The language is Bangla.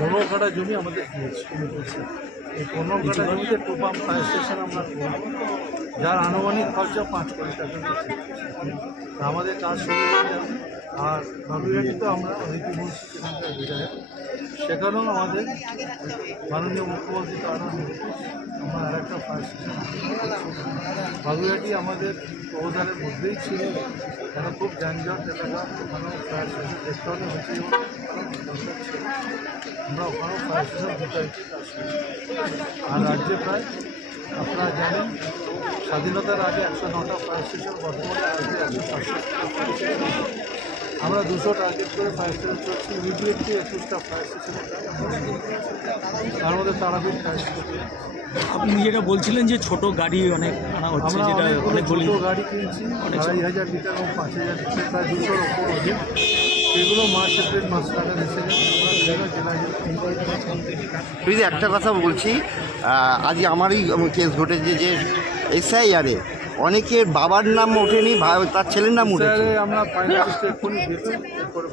পনেরো কাঠা জমি আমাদের দিয়েছে। এই 15 কাঠা জমিতে টোপাম ফায়ার স্টেশন আমরা করব, যার আনুমানিক খরচা 5 কোটি টাকা। আমাদের কাজ শুরু হয়ে যাবে। আর বাগুইহাটি তো আমরা অনেকই বলছি সেখানকার বিধায়ক, সেখানেও আমাদের মাননীয় মুখ্যমন্ত্রী তারা আমরা আর একটা ফায়ার স্টেশন। বাগুইহাটি আমাদের অবদানের মধ্যেই ছিল, কেন খুব যানজট এলাকা, ওখানেও ফায়ার স্টেশন দেখতে হলে হচ্ছে আমরা ওখানেও ফায়ার স্টেশন দিতে হচ্ছে। আর রাজ্যে প্রায় আপনারা জানেন স্বাধীনতার আগে 109টা ফায়ার স্টেশন, বর্তমানে আজকে 105। আমরা 200 টার্গেট করে ফায়ার স্টেশন করছি। ইমিডিয়েটলি 21টা ফায়ার স্টেশনের কাজ আমরা তার মধ্যে তারাপীঠ ফায়ার স্টেশন। আপনি যেটা বলছিলেন যে ছোট গাড়ি অনেক আনা হচ্ছে, আমরা যেটা অনেক ছোট গাড়ি কিনছি 2,500 লিটার এবং 5,000 লিটার, প্রায় 200-র ওপর ওজন। সেগুলো মাস এপ্রিল মাস টাকা এসে গেছে। আমরা জেলায় দিদি একটা কথা বলছি, আজকে আমারই কেস ঘটেছে যে এসআইআরে অনেকের বাবার নাম ওঠেনি, তার ছেলের নাম উঠেছে। আমরা ফাইনাল স্টেপ করে এরপরে